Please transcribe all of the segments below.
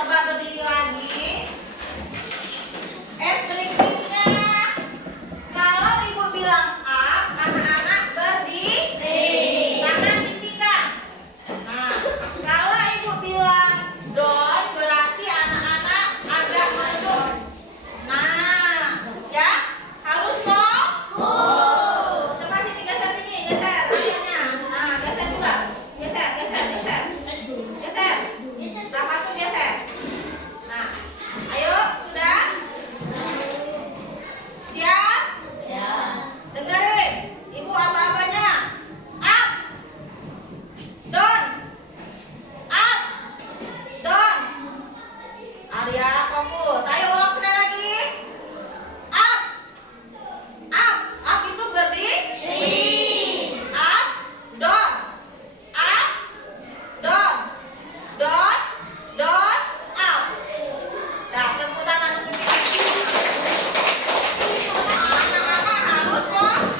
coba berdiri lagi. Berikutnya, kalau ibu bilang up, anak-anak berdiri, tangan dipegang. Nah, kalau ibu bilang down, berarti anak-anak agak menunduk. Nah, ya harus fokus. Coba sini geser sini, geser ayahnya. Nah, geser juga, geser, geser, geser, geser. Apa tuh geser? Nah, ayo sudah. Siap? Dengerin, ibu apa-apanya. Up, down, up, down. Arya fokus. Ayo ulang sekali lagi. Up, up itu berdiri. Up, down, down, down, down, up. Nah, tepuk tangan untuk kita. Anak-anak harus fokus.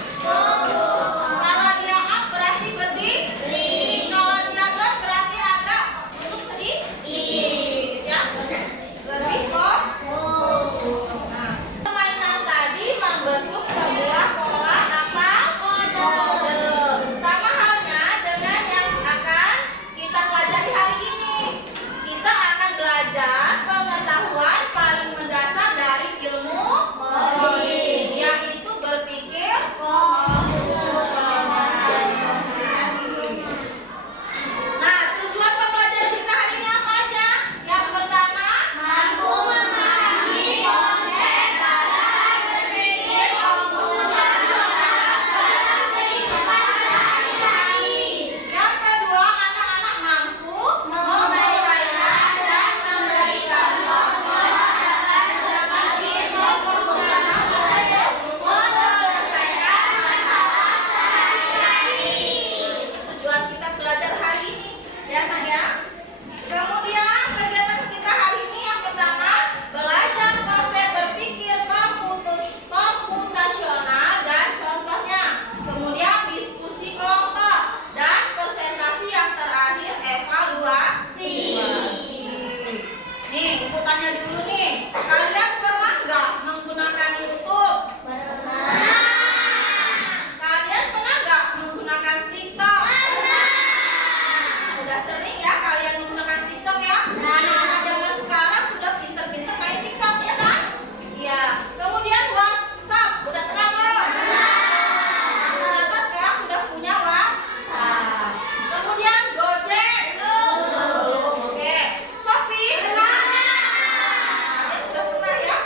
Kalau dia up berarti berdiri. Kalau dia down berarti agak duduk sedikit, ya. Lebih fokus. Nah, permainan tadi membentuk sebuah pola atau kode. Sama halnya dengan yang akan kita pelajari hari ini. Kita akan belajar pengetahuan paling mendasar dari ilmu coding, yaitu berpikir konvensional. Nah, tujuan pembelajaran kita hari ini apa aja? Yang pertama, mampu memahami konsep dasar berpikir konvensional dalam kehidupan sehari-hari. Yang kedua, anak-anak mampu menguraikan dan memberikan contoh agar berpikir konvensional untuk menyelesaikan masalah sehari-hari. Tujuan kita belajar hari ini, ya Nak ya. Kemudian kegiatan kita hari ini yang pertama, belajar konsep berpikir komputasional dan contohnya. Kemudian diskusi kelompok dan presentasi yang terakhir evaluasi. Nih, ibu tanya dulu nih, kalian pernah nggak menggunakan YouTube? Kalian pernah nggak menggunakan TikTok? Udah sering ya kalian menggunakan TikTok ya? Anak-anak zaman sekarang sudah pinter-pinter main TikTok ya kan? Iya. Kemudian WhatsApp, udah pernah belum? Rata-rata sekarang sudah punya WhatsApp. Kemudian Gojek? Belum. Oke. Shopee? Pernah? Kalian sudah pernah ya?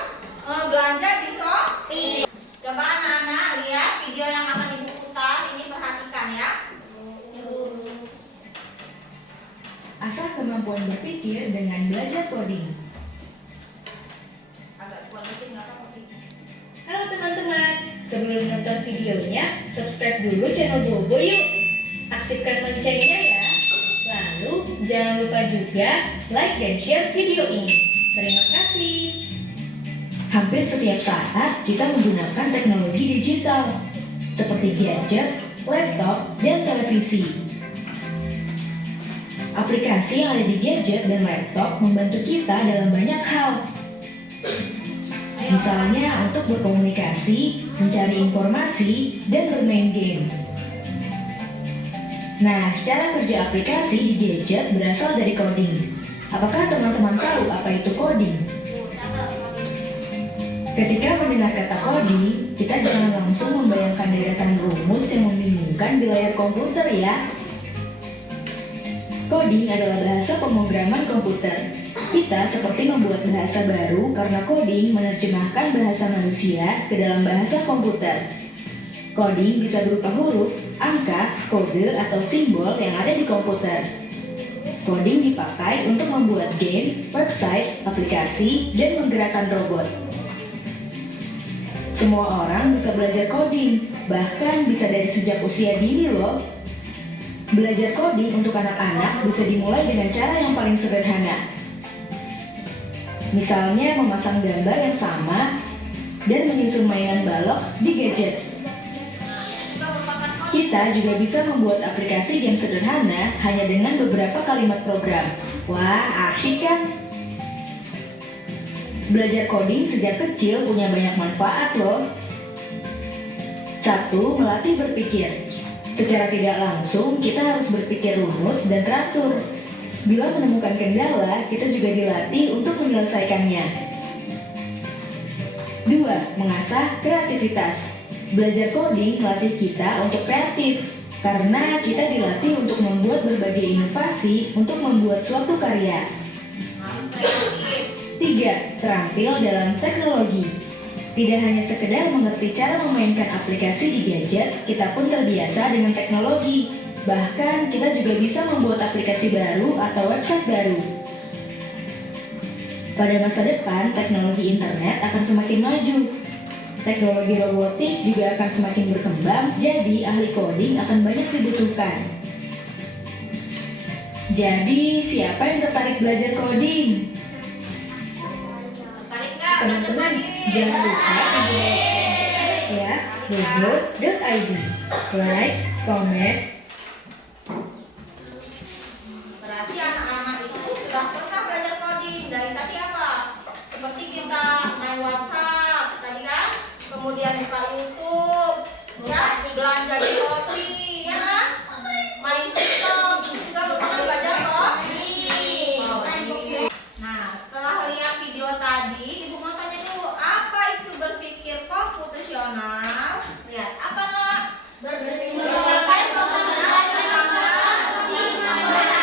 Belanja di Shopee. Coba anak-anak lihat video yang akan ibu putar, ini perhatikan ya. Asah kemampuan berpikir dengan belajar coding. Agak kuat dikit nggak apa-apa. Halo teman-teman, sebelum nonton videonya, subscribe dulu channel Bobo yuk. Aktifkan loncengnya ya. Lalu, jangan lupa juga like dan share video ini. Terima kasih. Hampir setiap saat kita menggunakan teknologi digital, seperti gadget, laptop, dan televisi. Aplikasi yang ada di gadget dan laptop membantu kita dalam banyak hal. Misalnya untuk berkomunikasi, mencari informasi, dan bermain game. Nah, cara kerja aplikasi di gadget berasal dari coding. Apakah teman-teman tahu apa itu coding? Ketika mendengar kata coding, kita jangan langsung membayangkan deretan rumus yang membingungkan di layar komputer ya. Coding adalah bahasa pemrograman komputer. Kita seperti membuat bahasa baru karena coding menerjemahkan bahasa manusia ke dalam bahasa komputer. Coding bisa berupa huruf, angka, kode, atau simbol yang ada di komputer. Coding dipakai untuk membuat game, website, aplikasi, dan menggerakkan robot. Semua orang bisa belajar coding, bahkan bisa dari sejak usia dini loh. Belajar coding untuk anak-anak bisa dimulai dengan cara yang paling sederhana. Misalnya memasang gambar yang sama dan menyusun mainan balok di gadget. Kita juga bisa membuat aplikasi yang sederhana hanya dengan beberapa kalimat program. Wah, asyik kan? Belajar coding sejak kecil punya banyak manfaat loh. 1. Melatih berpikir. Secara tidak langsung, kita harus berpikir runut dan teratur. Bila menemukan kendala, kita juga dilatih untuk menyelesaikannya. 2. Mengasah kreativitas. Belajar coding melatih kita untuk kreatif, karena kita dilatih untuk membuat berbagai inovasi untuk membuat suatu karya. 3. Terampil dalam teknologi. Tidak hanya sekedar mengerti cara memainkan aplikasi di gadget, kita pun terbiasa dengan teknologi. Bahkan kita juga bisa membuat aplikasi baru atau website baru. Pada masa depan, teknologi internet akan semakin maju. Teknologi robotik juga akan semakin berkembang, jadi ahli coding akan banyak dibutuhkan. Jadi, siapa yang tertarik belajar coding? Tertarik nggak? Teman-teman, jangan lupa kunjungi website ya, bobo.id. Like, comment. Berarti anak-anak itu sudah pernah belajar coding. Dari tadi apa? Seperti kita main WhatsApp tadi kan, kemudian buka YouTube, ya, belanja di Shopee, ya kan? Main TikTok, itu juga pernah belajar kok. Nah, setelah lihat video tadi, Ibu mau tanya dulu, apa itu berpikir komputasional? Lihat, apa nak? Berpikir komputasional pertama,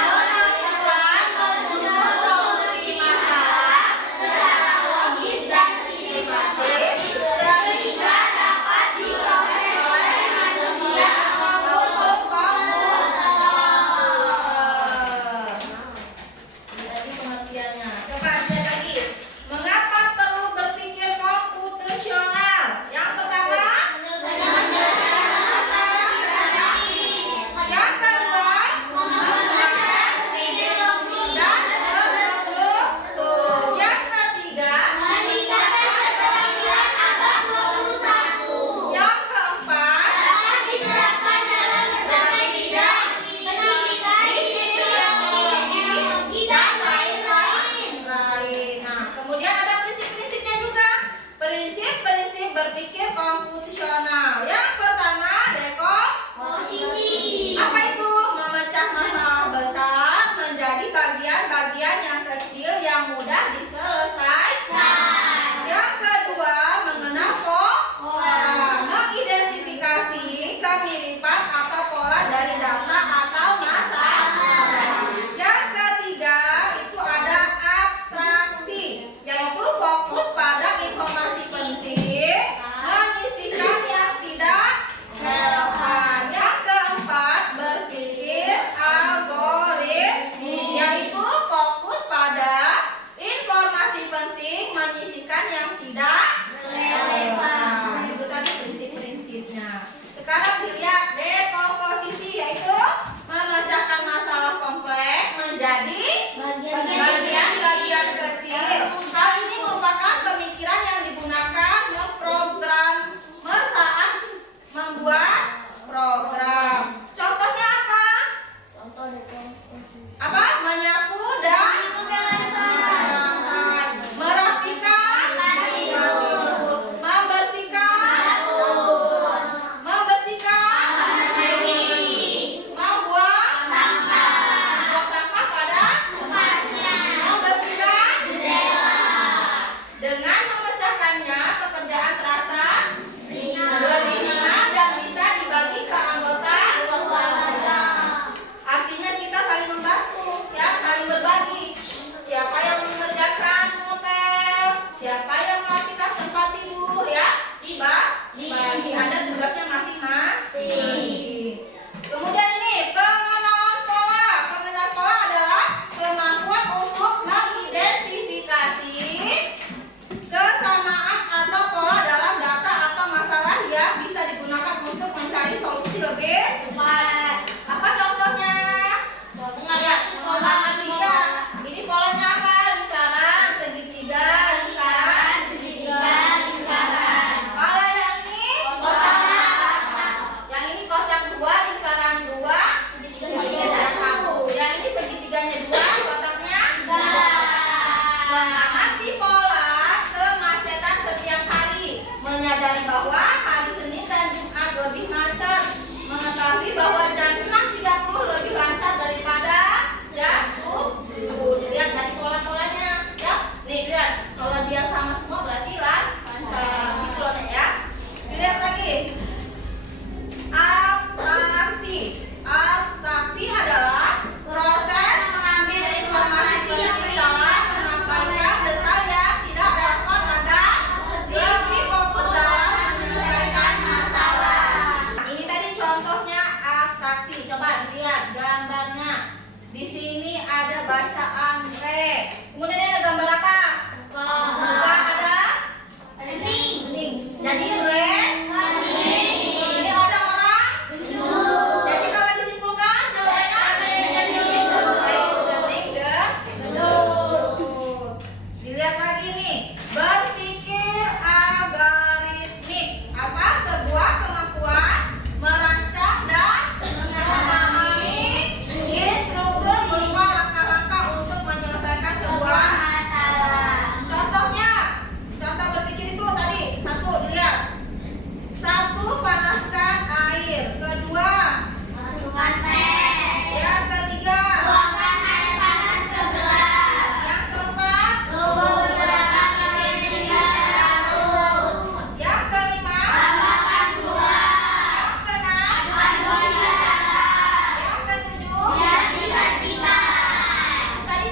kemampuan untuk solusi masalah secara logis dan sistematis sehingga dapat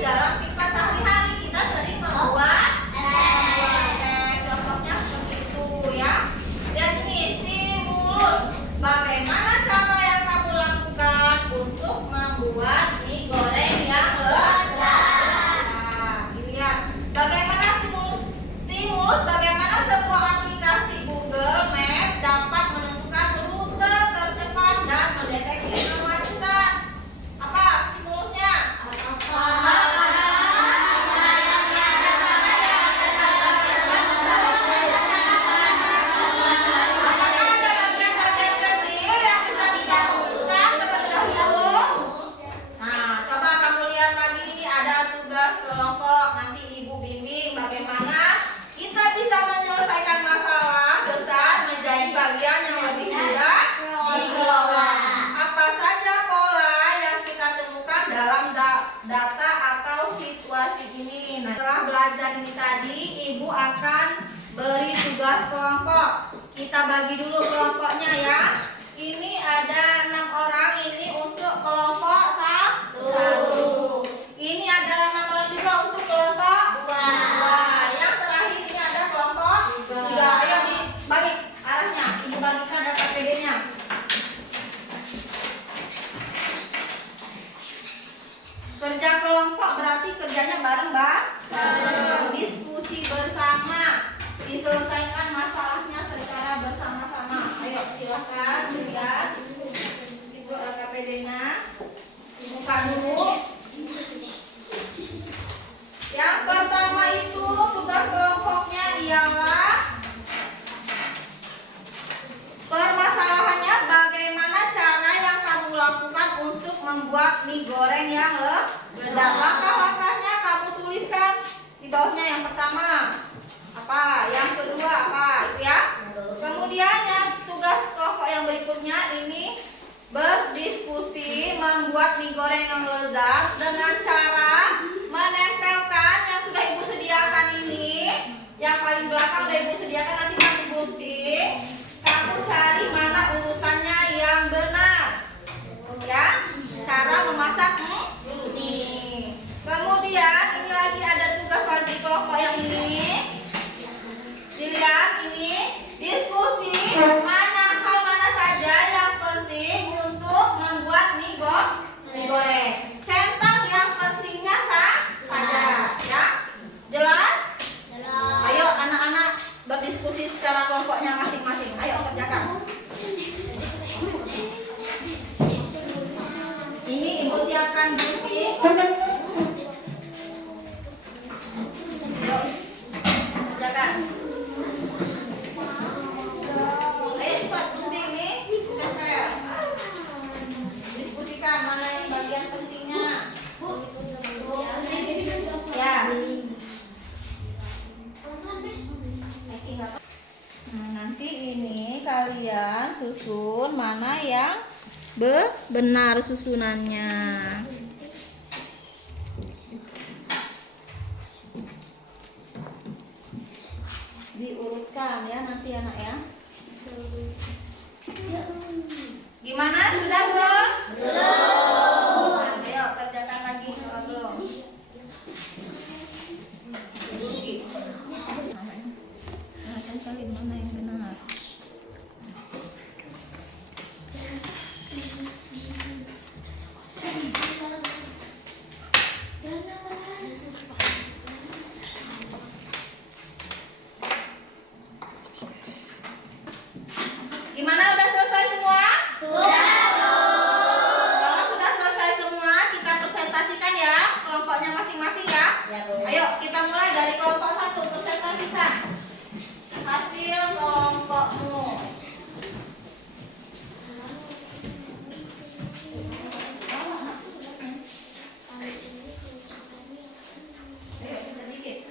dalam kehidupan sehari-hari kita sering membuat contohnya seperti itu ya. Lihat ini stimulus. Bagaimana cara yang kamu lakukan untuk membuat mie goreng yang lezat? Nah, dilihat bagaimana stimulus bagaimana sebuah aplikasi Google Maps dapat menentukan rute tercepat dan mendeteksi kemacetan. Apa stimulusnya? Apakah ada bagian-bagian kecil yang bisa kita fokuskan terlebih dahulu? Nah, coba kamu lihat lagi, ini ada tugas kelompok. Nanti Ibu bimbing bagaimana kita bisa menyelesaikan masalah besar menjadi bagian yang lebih mudah dikelola. Apa saja pola yang kita temukan dalam data atau situasi ini? Nah, setelah belajar ini tadi, Ibu akan beri tugas kelompok. Kita bagi dulu kelompoknya ya. Ini ada 6 orang, ini untuk kelompok 1. Ini ada 6 orang juga untuk kelompok 2. Yang terakhir ini ada kelompok 3. Ayo dibagi arahnya. Ibu bagikan data PD-nya. Kerja kelompok berarti kerjanya bareng-bareng, diskusi bersama, diselesaikan masalahnya secara bersama-sama. Ayo silahkan dilihat. Ibu LKPD-nya dibuka dulu. Yang pertama itu tugas kelompoknya ialah permasalahannya bagaimana cara yang kamu lakukan untuk membuat mie goreng yang lezat. Langkah-langkahnya kamu tuliskan di bawahnya. Yang pertama apa, yang kedua apa, itu ya. Kemudian yang tugas kelompok yang berikutnya ini berdiskusi membuat mie goreng yang lezat dengan cara menempelkan yang sudah Ibu sediakan ini. Yang paling belakang sudah Ibu sediakan, nanti kamu gunting. Kamu cari mana urutannya yang benar. Ya, cara memasak mie. Kemudian ini lagi ada tugas lagi kelompok yang ini. Dilihat ini diskusi mana hal mana saja yang penting untuk membuat mie goreng. Centang yang pentingnya saja, ya. Jelas? Ayo anak-anak berdiskusi secara kelompoknya masing-masing. Ayo kerjakan. Ini Ibu siapkan gunting. Ayo kerjakan. Ayo cepat gunting nih. Tempel. Diskusikan mana yang bagian pentingnya. Ya. Nah, nanti ini kalian susun mana yang benar susunannya. Diurutkan ya nanti anak ya. Gimana? Sudah belum? Belum. Ayo kerjakan lagi kalau belum. Mana yang benar? Gimana, udah selesai semua? Sudah. Kalau sudah selesai semua, kita presentasikan ya kelompoknya masing-masing ya. Ayo kita mulai dari kelompok 1, presentasikan hasil kelompokmu. Ayo kita dikit.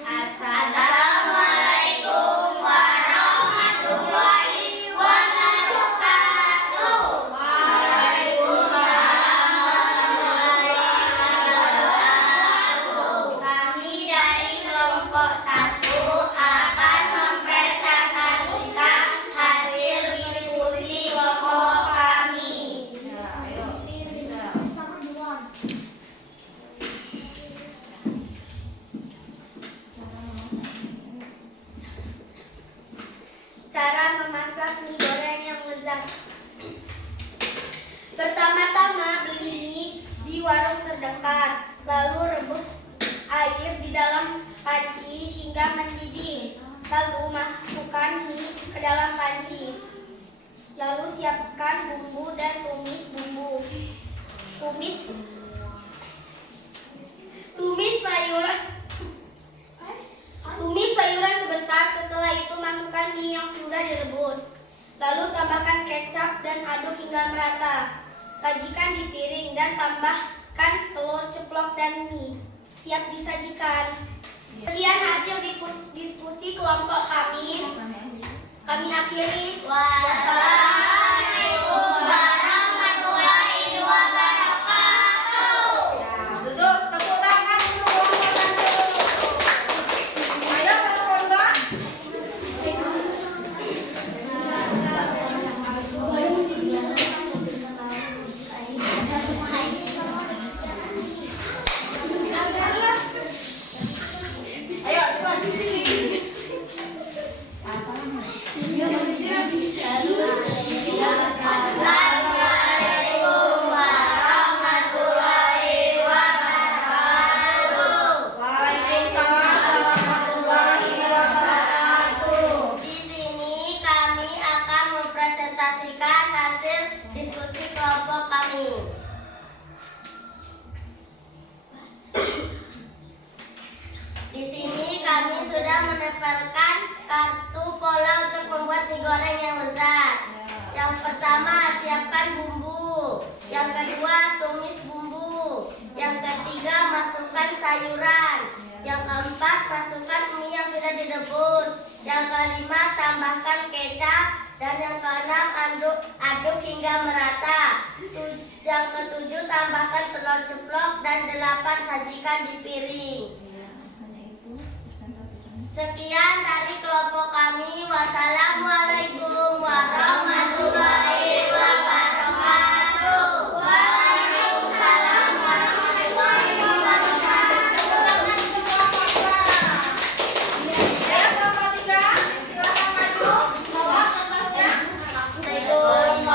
Assalamualaikum warahmatullahi wabarakatuh. Waalaikumsalam warahmatullahi wabarakatuh. Kami dari kelompok nasi. Lalu siapkan bumbu dan tumis bumbu. Tumis sayuran sebentar, setelah itu masukkan mie yang sudah direbus. Lalu tambahkan kecap dan aduk hingga merata. Sajikan di piring dan tambahkan telur ceplok dan mie. Siap disajikan. Sekian hasil diskusi kelompok kami. Kami akhiri. Wassalamualaikum warahmatullahi wabarakatuh. Duduk, tepuk tangan dulu. Ayo kelompok 2. Ayo cepat. Assalamualaikum warahmatullahi wabarakatuh. Waalaikumsalam warahmatullahi wabarakatuh. Di sini kami akan mempresentasikan hasil diskusi kelompok kami. Di sini kami sudah menempelkan kartu pola untuk membuat mie goreng yang lezat. Yang pertama, siapkan bumbu. Yang kedua, tumis bumbu. Yang ketiga, masukkan sayuran. Yang keempat, masukkan mie yang sudah direbus. Yang kelima, tambahkan kecap. Dan yang keenam, aduk hingga merata. Yang ketujuh, tambahkan telur ceplok. Dan 8, sajikan di piring. Sekian dari kelompok kami. Wassalamualaikum warahmatullahi wabarakatuh. Waalaikumsalam warahmatullahi wabarakatuh. Ya, kelompok 3, silakan maju. Bawa kertasnya. Assalamualaikum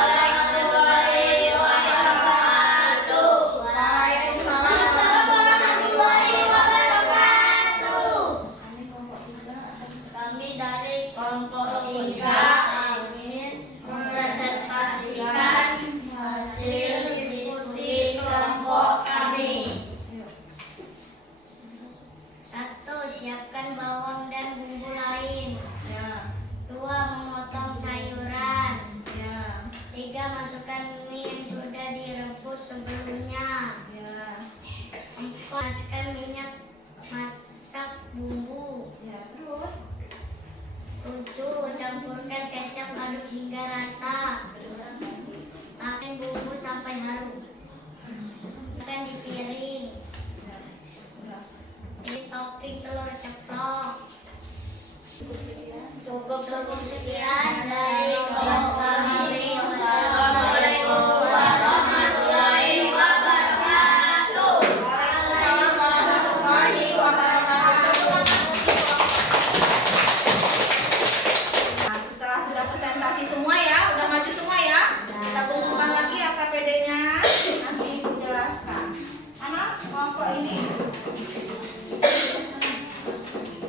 warahmatullahi wabarakatuh. Waalaikumsalam warahmatullahi wabarakatuh. Kami dari kelompok 3 ingin mempresentasikan hasil diskusi kelompok kami. 1. Siapkan bawang dan bumbu lain. 2. Memotong sayuran. 3. Masukkan mie yang sudah direbus sebelumnya. 4. Masukkan minyak masak bumbu. 7. Campurkan kecap, aduk hingga rata. Tahan bumbu sampai harum. Makan di piring. Pilih topping telur ceplok. Cukup sekian dari kelompok kami. Wassalamualaikum warahmatullahi wabarakatuh. Waalaikumsalam warahmatullahi wabarakatuh. Nah, setelah sudah presentasi semua ya, udah maju semua ya. Kita kumpulkan lagi AKPD-nya. Nanti Ibu jelaskan. Mana kelompok ini?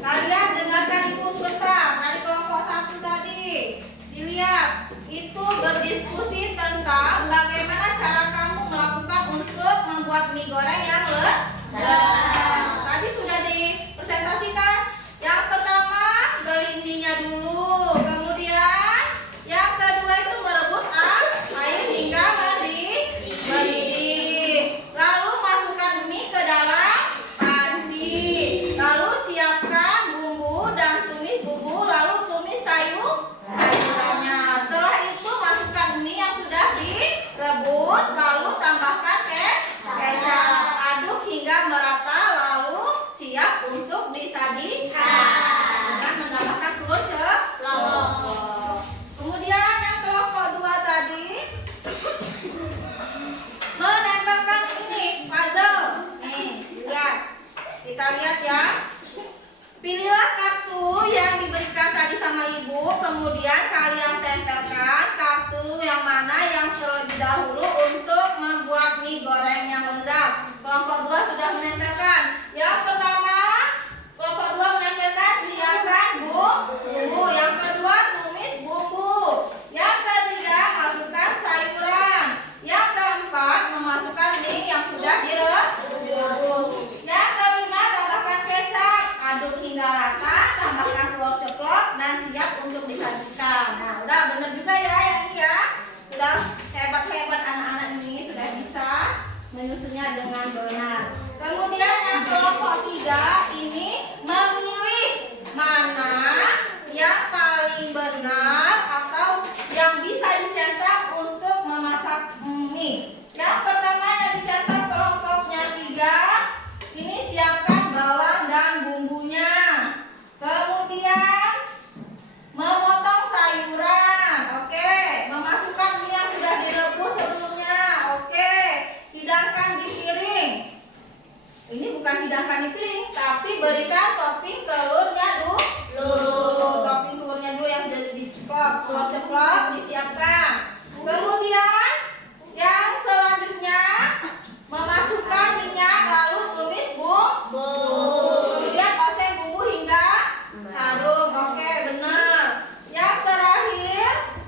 Kalian dengarkan Ibu sebentar dari kelompok 1 tadi. Dilihat, itu berdiskusi tentang bagaimana cara kamu melakukan untuk membuat mie goreng yang lezat. Tadi sudah dipresentasikan. Yang pertama, beli mie-nya dulu. Kemudian, yang kedua itu merebus air hingga mendidih. Lalu masukkan mie ke dalam panci. Lalu siapkan bumbu dan tumis bumbu. Lalu tumis sayurannya. Setelah itu masukkan mie yang sudah direbus. Lalu tambahkan kecap. Aduk hingga merata. Lalu siap untuk disajikan dengan menambahkan telur ceplok. Kemudian yang kelompok 2 tadi menempelkan ini puzzle. Nih, lihat. Kita lihat ya. Pilihlah kartu yang diberikan tadi sama Ibu. Kemudian kalian tempelkan kartu yang mana yang terlebih dahulu untuk membuat mie goreng yang lezat. Kelompok 2 sudah menempelkan. Yang pertama, kelompok 2 menempelkan siapkan bumbu. Yang kedua, tumis bumbu. sudah direbus. Yang kelima, tambahkan kecap, aduk hingga rata, tambahkan telur ceplok dan siap untuk disajikan. Nah, udah bener juga ya yang ini ya. Sudah hebat-hebat anak-anak ini sudah bisa menyusunnya dengan benar. Kemudian yang kelompok 3 ini memilih mana yang paling benar atau yang bisa dicetak untuk memasak mie. Yang pertama yang dicetak kelompoknya 3, ini siapkan bawang dan bumbunya. Kemudian memotong sayuran, oke. Memasukkan mie yang sudah direbus sebelumnya, oke. Hidangkan di piring. Ini bukan hidangkan di piring, tapi berikan topping telurnya dulu. Topping telurnya dulu yang diceplok, telur ceplok disiapkan. Kemudian yang selanjutnya memasukkan minyak lalu tumis bumbu. Kemudian oseng bumbu hingga harum, oke benar. Yang terakhir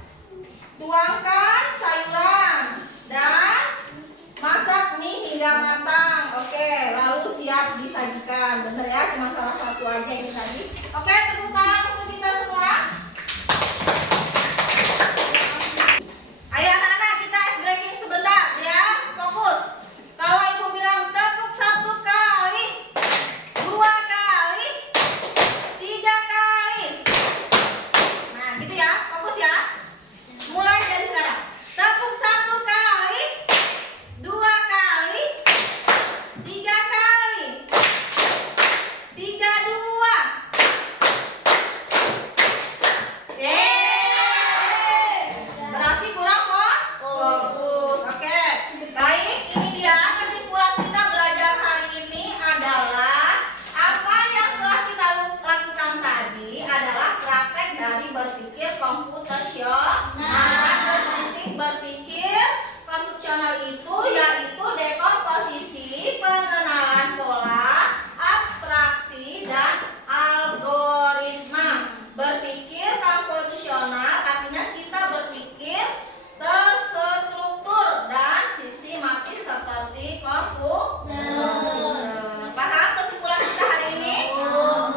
tuangkan sayuran dan masak mie hingga matang. Oke, lalu siap disajikan. Bener ya, cuma salah satu aja ini tadi. Oke, tepuk tangan untuk kita semua. Ayo anak-anak, kita ice breaking sebentar ya. Fokus. Kalau ibu bilang tepuk 1 kali, 2 kali, 3 kali. Nah, gitu ya. Fokus ya. Mulai dari sekarang. Tepuk 1 kali, 2 kali, 3 kali, 3, 2. Berarti kurang kok? Fokus. Oke. Baik, ini dia kesimpulan kita belajar hari ini adalah apa yang telah kita lakukan tadi adalah praktek dari berpikir komputasional. Berprinsip berpikir komputasional itu yaitu dekomposisi, pengenalan pola, abstraksi, dan algoritma. Berpikir komputasional artinya kita berpikir terstruktur dan sistematis seperti komputer. Paham kesimpulan kita hari ini?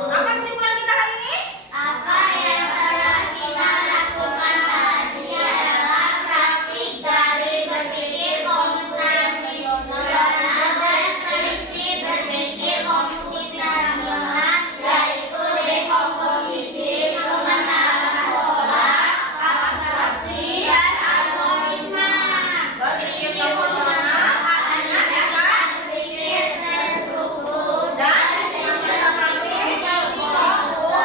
Apa kesimpulan kita hari ini? Apa yang telah kita lakukan tadi adalah praktik dari berpikir komputasional dan prinsip berpikir komputasional, yaitu dekomposisi, pengenalan pola, abstraksi, dan algoritma. Berpikir komputasional artinya kita Berpikir terstruktur dan sistematis seperti komputer.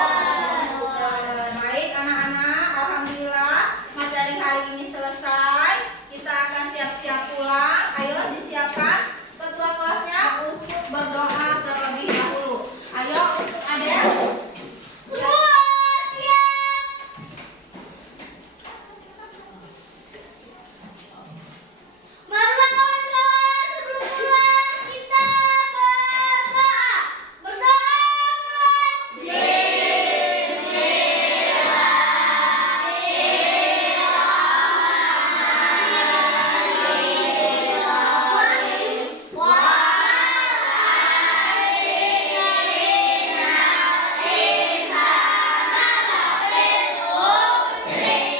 Baik anak-anak, alhamdulillah materi hari ini selesai. Kita akan siap-siap pulang. Ayo disiapkan ketua kelasnya untuk berdoa terlebih dahulu. Ayo untuk Adel. semua siap. Marilah kawan-kawan, sebelum pulang kita berdoa. Berdoa mulai.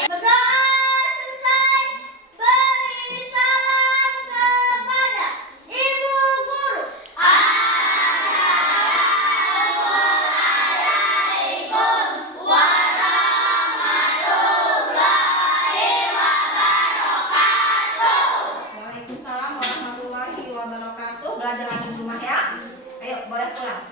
Berdoa selesai, beri salam kepada Ibu Guru. Assalamualaikum warahmatullahi wabarakatuh. Waalaikumsalam warahmatullahi wabarakatuh. Belajar lagi di rumah ya. Ayo boleh pulang.